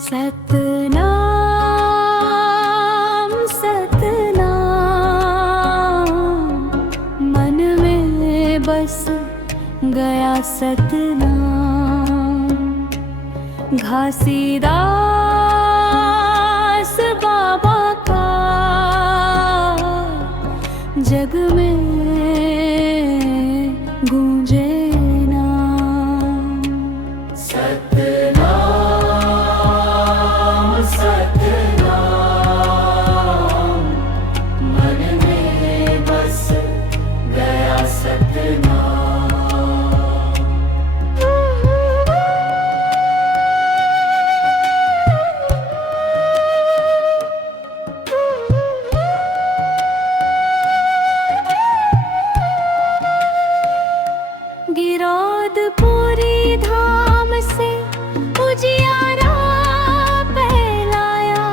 सतनाम सतनाम, मन में बस गया सतनाम। घासीदास बाबा का जग में गूंजे नाम। सतनाम सतनाम, मन में बस गया सतनाम। गिरौदपुरी धाम से उजियारा फैलाया,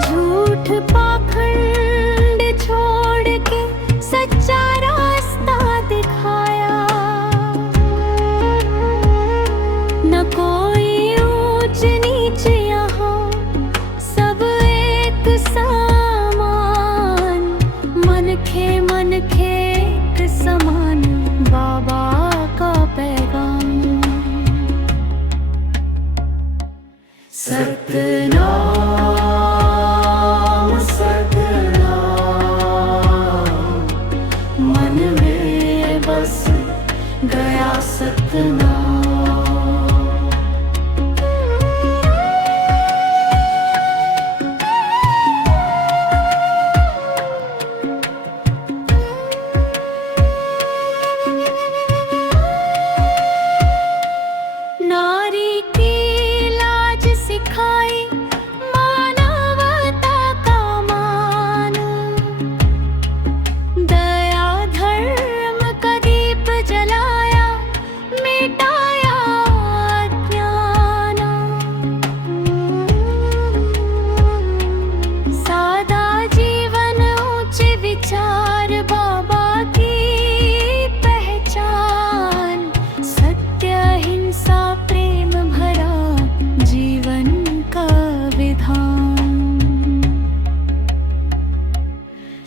झूठ पाखंड छोड़ के सच्चा रास्ता दिखाया। न कोई ऊंच नीच यहाँ, सब एक समान। मन खे एक समान, बाबा का पैगाम। सतनाम सतनाम, मन में बस गया सतनाम। नारी की लाज सिखाई, मानवता का मान। दया धर्म का दीप जलाया, मिटाया अज्ञान। सादा जीवन उच्च विचार, बाबा की पहचान। सत्य हिंसा प्रेम भरा जीवन का विधान।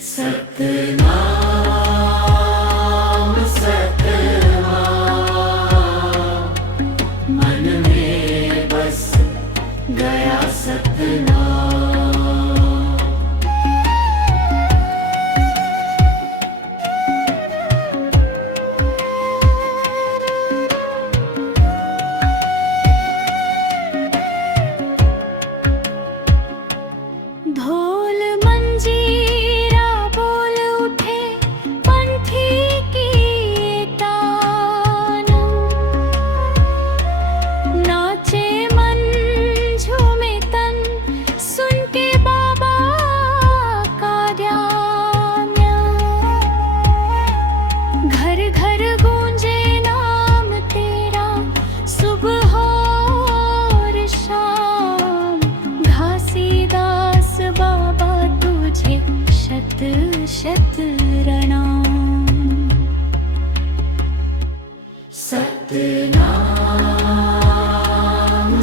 सतनाम सतनाम, मन में बस गया सतनाम। ढोल मंजीरा बोल उठे पंथी की तान। नाचे मन झूमे तन, सुन के बाबा का ज्ञान। घर घर गूंजे नाम तेरा, सुबह और शाम। घासीदास बाबा तुझे शत शत प्रणाम। सतनाम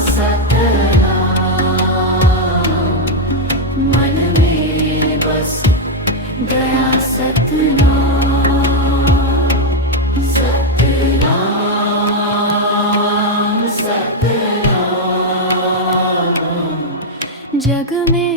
सतनाम, मन में बस गया सतनाम। सतनाम सतनाम, जग में